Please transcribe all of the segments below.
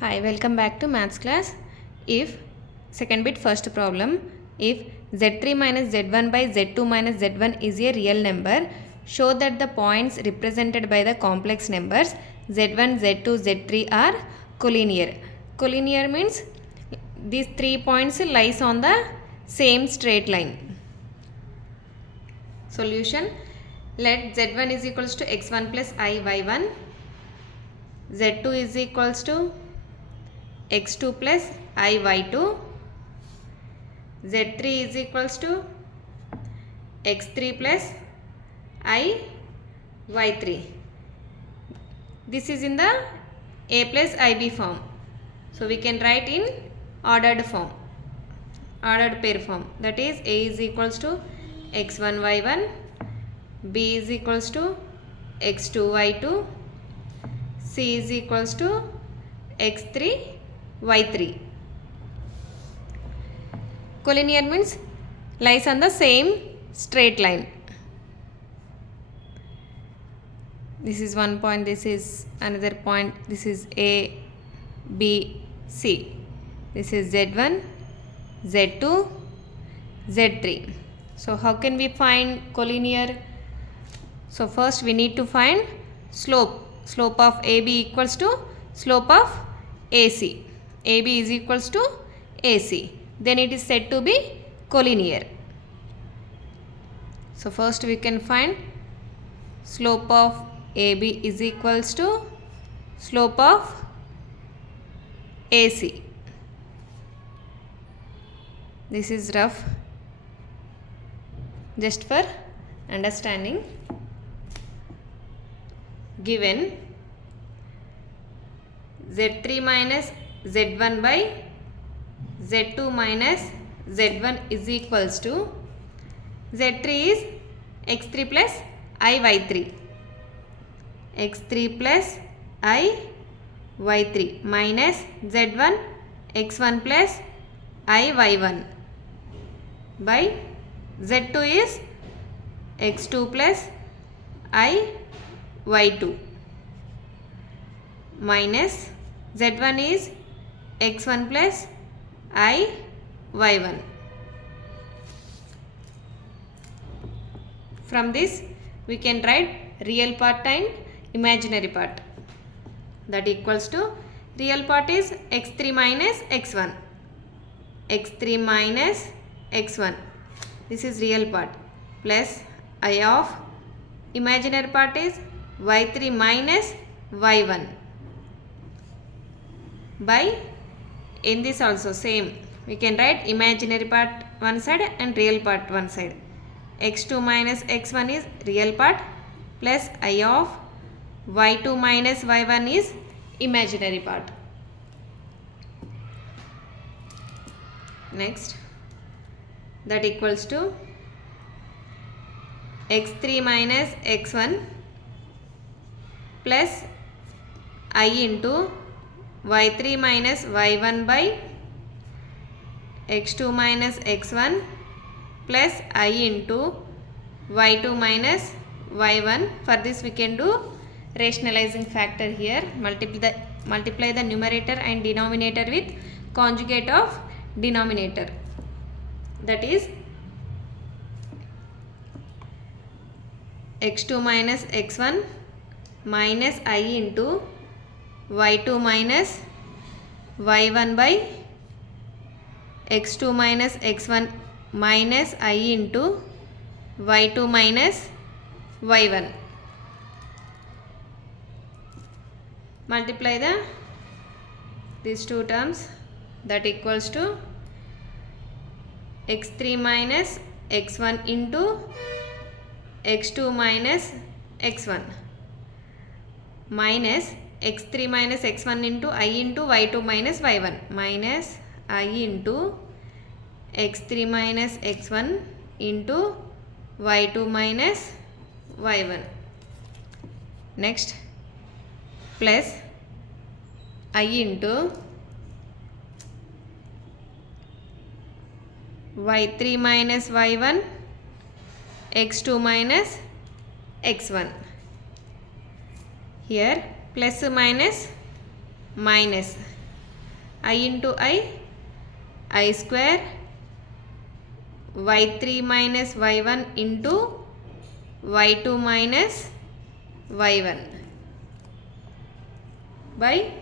Hi, welcome back to maths class. If second bit first problem, if z3 minus z1 by z2 minus z1 is a real number, show that the points represented by the complex numbers z1, z2, z3 are collinear. Collinear means these 3 points lies on the same straight line. Solution: let z1 is equals to x1 plus I y1, z2 is equals to x2 plus I y2, z3 is equals to x3 plus I y3. This is in the a plus ib form. So we can write in ordered form, ordered pair form. That is a is equals to x1 y1, b is equals to x2 y2, c is equals to x3 y3. Collinear means lies on the same straight line. This is one point, this is another point, this is A, B, C. This is Z1, Z2, Z3. So how can we find collinear? So first we need to find slope. Slope of AB equals to slope of AC. AB is equals to AC. Then it is said to be collinear. So first we can find slope of AB is equals to slope of AC. This is rough, just for understanding. Given Z3 minus Z1 by Z2 minus Z1 is equals to Z3 is x3 plus I y3, x3 plus I y3 minus Z1 x1 plus I y1 by Z2 is x2 plus I y2 minus Z1 is x1 plus I y1. From this we can write real part and imaginary part. That equals to real part is x3 minus x1, x3 minus x1. This is real part plus I of imaginary part is y3 minus y1 by, in this also same, we can write imaginary part one side and real part one side. x2 minus x1 is real part plus I of y2 minus y1 is imaginary part. Next, that equals to x3 minus x1 plus I into y3 minus y1 by x2 minus x1 plus I into y2 minus y1. For this we can do rationalizing factor here. Multiply the numerator and denominator with conjugate of denominator. That is x2 minus x1 minus I into y2 minus y1 by x2 minus x1 minus I into y2 minus y1. Multiply these two terms, that equals to x3 minus x1 into x2 minus x1 minus x3 minus x1 into I into y2 minus y1 minus I into x3 minus x1 into y2 minus y1. Next, plus I into y3 minus y1 x2 minus x1. Here plus minus minus, I into I square, y3 minus y1 into y2 minus y1 by,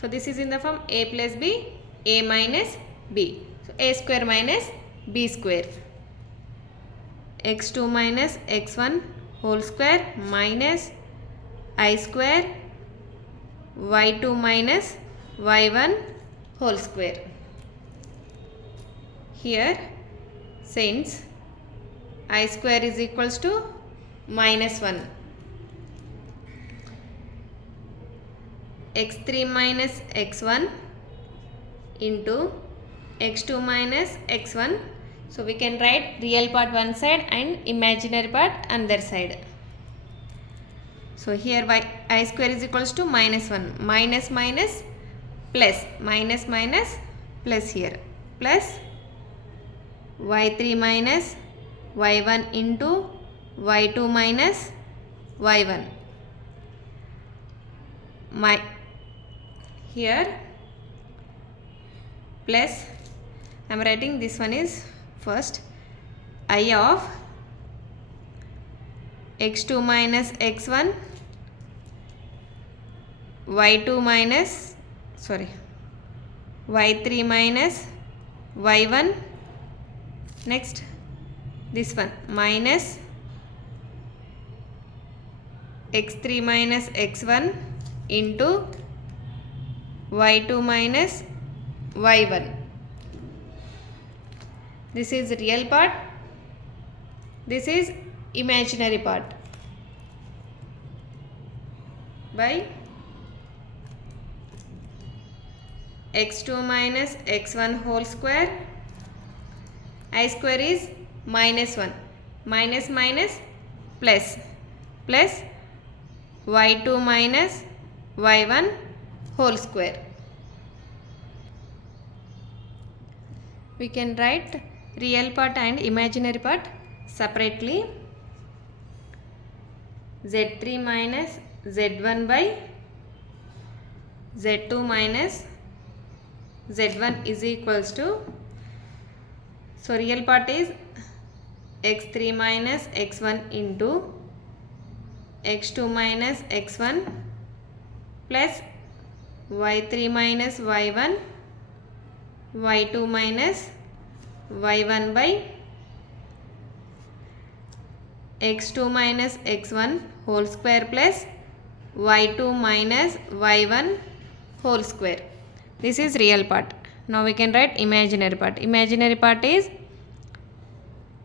so this is in the form a plus b, a minus b. So a square minus b square, x2 minus x1 whole square minus I square y2 minus y1 whole square. Here since I square is equals to minus 1, x3 minus x1 into x2 minus x1. So we can write real part one side and imaginary part another side. So here I square is equals to minus 1, minus minus plus, minus minus plus here, plus y3 minus y1 into y2 minus y1. Here plus, I am writing this one is first I of x2 minus x1 y2 minus y3 minus y1. Next this one minus x3 minus x1 into y2 minus y1. This is real part, this is imaginary part, by x2 minus x1 whole square, I square is minus 1, minus minus plus, plus y2 minus y1 whole square. We can write real part and imaginary part separately. z3 minus z1 by z2 minus z1 is equals to, so real part is x3 minus x1 into x2 minus x1 plus y3 minus y1 y2 minus y1 by x2 minus x1 whole square plus y2 minus y1 whole square. This is real part. Now we can write imaginary part. Imaginary part is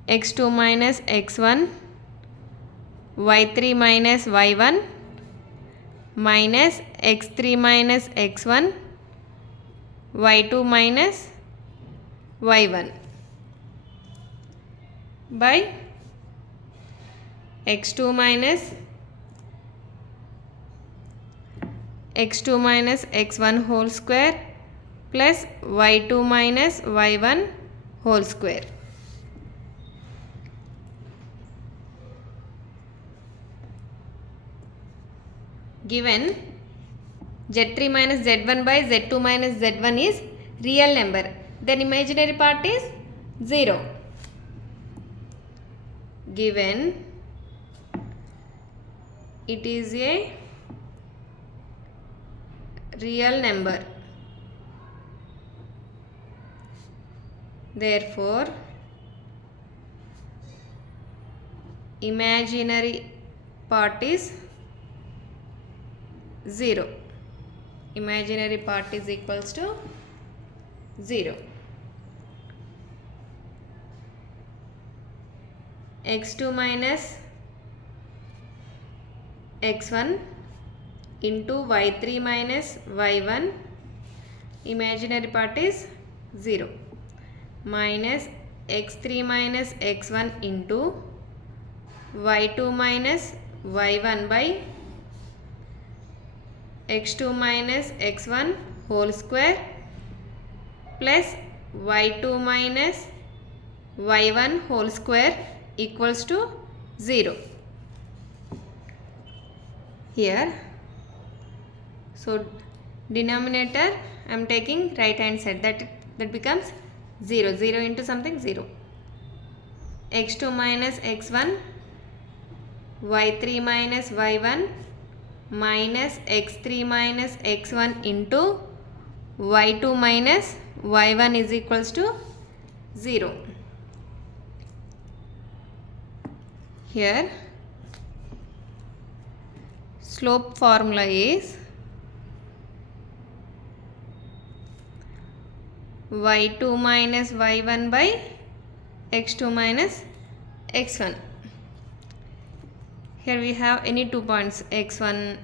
x2 minus x1 y3 minus y1 minus x3 minus x1 y2 minus y1 by x2 minus x1 whole square plus y2 minus y1 whole square. Given z3 minus z1 by z2 minus z1 is real number, then imaginary part is 0. Given it is a real number, therefore imaginary part is 0. Imaginary part is equals to 0. x2 minus x1 into y3 minus y1, imaginary part is 0, minus x3 minus x1 into y2 minus y1 by x2 minus x1 whole square plus y2 minus y1 whole square equals to 0. Here So denominator I am taking right hand side, that becomes 0. 0 into something 0. x2 minus x1, y3 minus y1 minus x3 minus x1 into y2 minus y1 is equals to 0. Here slope formula is y2 minus y1 by x2 minus x1. Here we have any 2 points x1,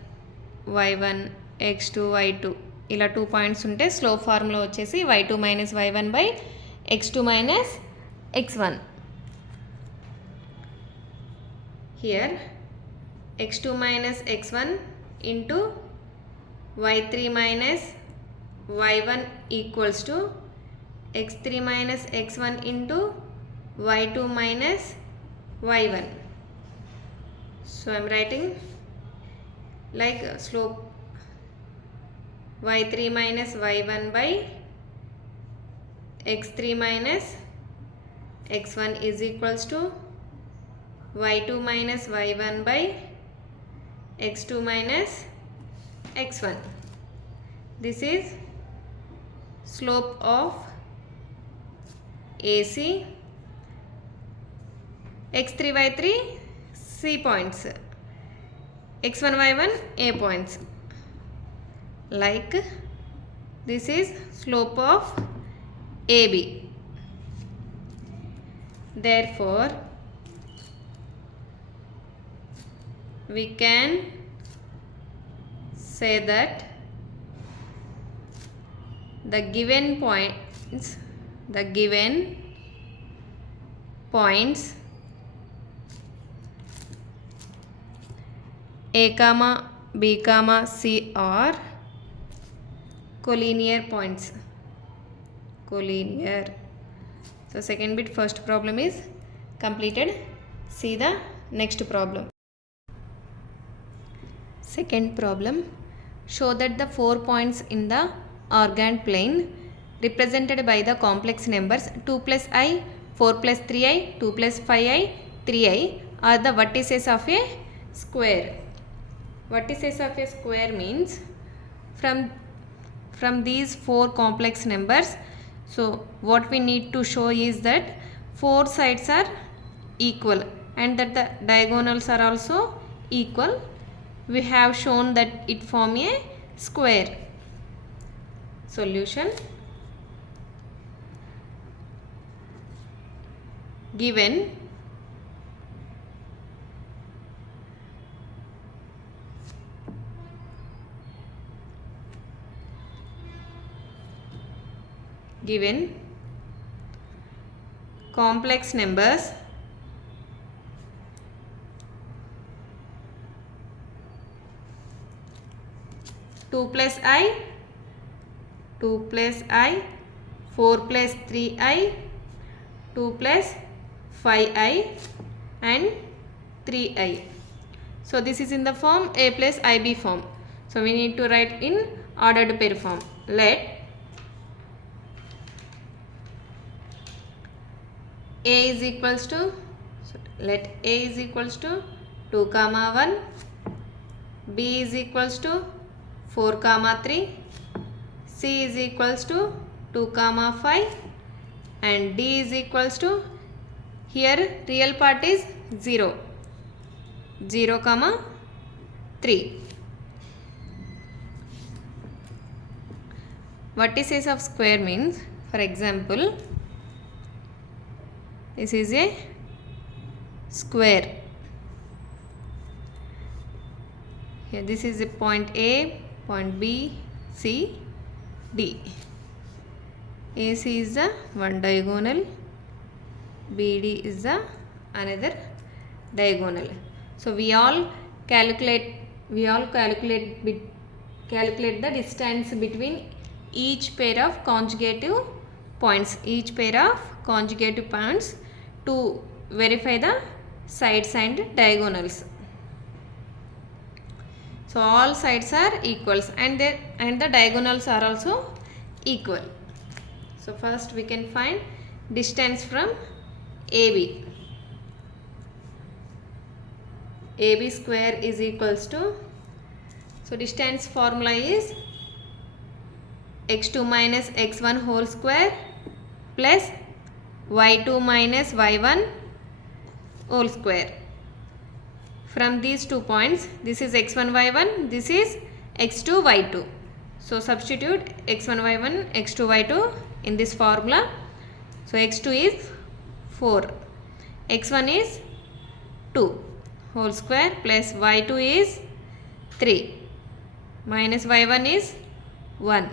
y1, x2, y2 ఇలా 2 points ఉంటే slope formula వచ్చేసి y2 minus y1 by x2 minus x1. Here x2 minus x1 into y3 minus y1 equals to x3 minus x1 into y2 minus y1. So I am writing like slope y3 minus y1 by x3 minus x1 is equals to y2 minus y1 by x2 minus x1. This is slope of AC. x3 y3 C points, x1 y1 A points. Like this is slope of AB. Therefore we can say that the given points A comma B comma C are collinear points. Collinear. So second bit first problem is completed. See the next problem. Second problem, show that the 4 points in the organd plane represented by the complex numbers 2 plus I, 4 plus 3I, 2 plus 5I, 3I are the vertices of a square. Vertices of a square means from these 4 complex numbers, so what we need to show is that 4 sides are equal and that the diagonals are also equal. We have shown that it form a square. Solution: given complex numbers 2 plus I, 4 plus 3I, 2 plus 5I and 3I. So this is in the form A plus IB form. So we need to write in ordered pair form. Let A is equals to 2 comma 1, B is equals to 4 comma 3, C is equals to 2 comma 5 and D is equals to, here real part is 0 comma 3. Vertices of square means, for example, this is a square. Here this is a point A, point B, C, D. AC is the one diagonal, BD is the another diagonal. So we all calculate the distance between each pair of conjugative points, to verify the sides and diagonals. So all sides are equals and the diagonals are also equal. So first we can find distance from AB. AB square is equals to, so distance formula is x2 minus x1 whole square plus y2 minus y1 whole square. From these 2 points, this is x1 y1, this is x2 y2. So substitute x1 y1 x2 y2 in this formula. So x2 is 4, x1 is 2 whole square plus y2 is 3 minus y1 is 1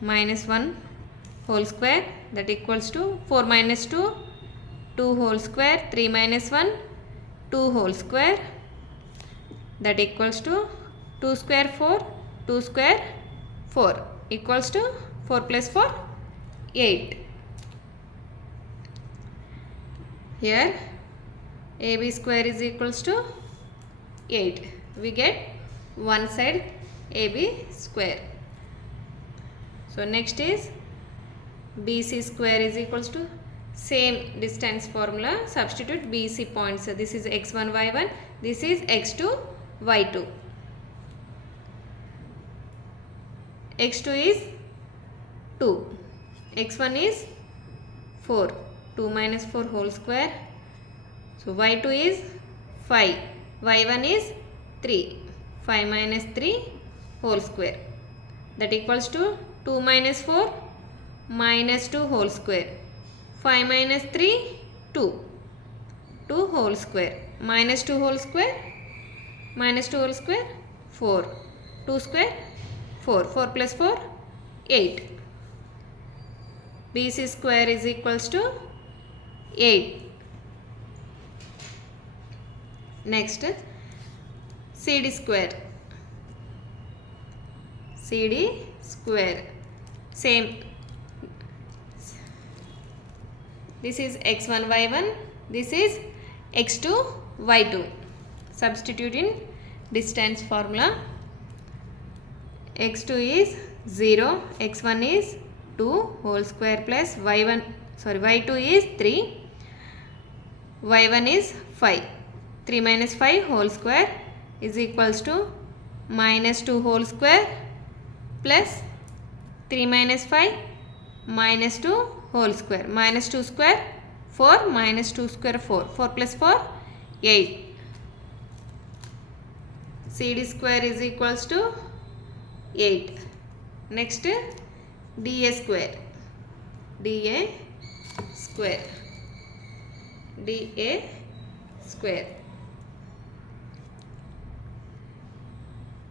minus 1 whole square, that equals to 4 minus 2, 2 whole square, 3 minus 1, 2 whole square, that equals to 2 square 4, 2 square 4 equals to 4 plus 4 8. Here AB square is equals to 8. We get one side AB square. So next is BC square is equals to, same distance formula, substitute BC points. So this is x1 y1, this is x2 y2. x2 is 2, x1 is 4, 2 minus 4 whole square. So y2 is 5, y1 is 3, 5 minus 3 whole square, that equals to 2 minus 4 minus 2 whole square, 5 minus 3 2, 2 whole square minus 2 whole square, minus 2 whole square 4, 2 square 4, 4 plus 4 8. BC square is equals to 8. Next CD square. CD square, same, this is x1 y1, this is x2 y2. Substitute in distance formula. x2 is 0, x1 is 2 whole square plus y2 is 3, y1 is 5, 3 minus 5 whole square is equals to minus 2 whole square plus 3 minus 5 minus 2 whole square, minus 2 square 4 minus 2 square 4, 4 plus 4 8. CD square is equals to 8. Next DA square. DA square. DA square.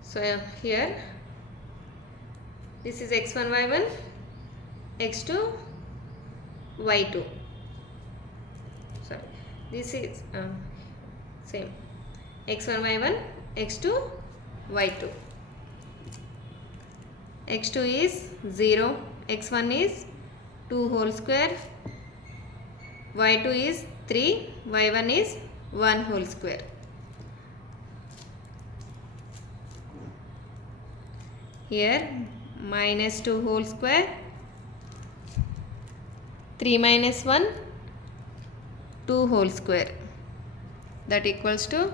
So here this is x1 y1, x2 y2. Sorry, this is same, x1 y1, x2 y2. x2 is 0, x1 is 2 whole square, y2 is 3, y1 is 1 whole square. Here minus 2 whole square, 3 minus 1, 2 whole square, that equals to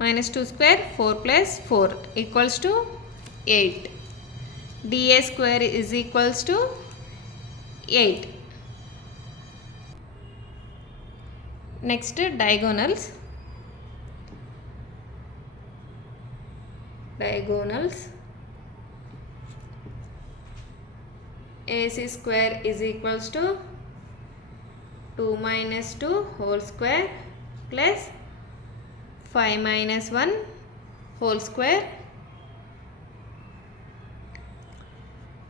minus 2 square 4 plus 4 equals to 8. DA square is equals to 8. Next diagonals. Diagonals. AC square is equals to 2 minus 2 whole square plus 5 minus 1 whole square,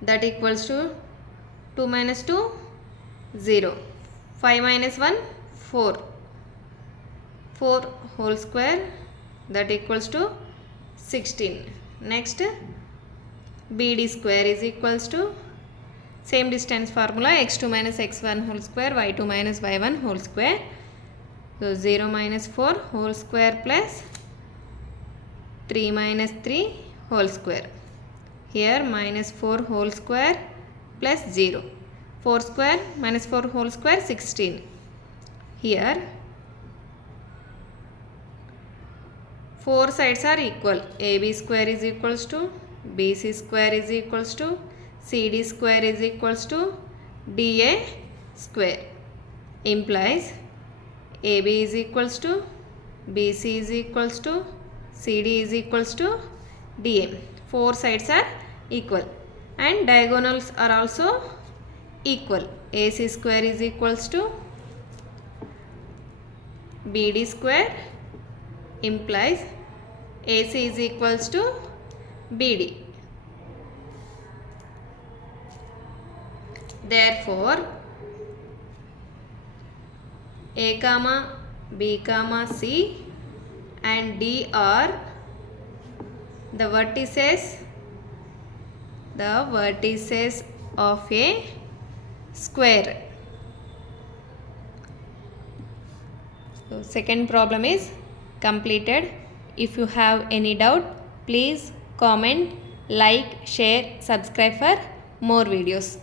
that equals to 2 minus 2 0, 5 minus 1 4, 4 whole square, that equals to 16. Next BD square is equals to, same distance formula, x2 minus x1 whole square, y2 minus y1 whole square. So 0 minus 4 whole square plus 3 minus 3 whole square. Here minus 4 whole square plus 0. 4 square minus 4 whole square 16. Here 4 sides are equal. AB square is equals to BC square is equals to CD square is equals to DA square. Implies AB is equals to BC is equals to CD is equals to DA. 4 sides are equal and diagonals are also equal. AC square is equals to BD square implies AC is equals to BD. Therefore, A comma B comma C and D are the vertices of a square. So second problem is completed. If you have any doubt, please comment, like, share, subscribe for more videos.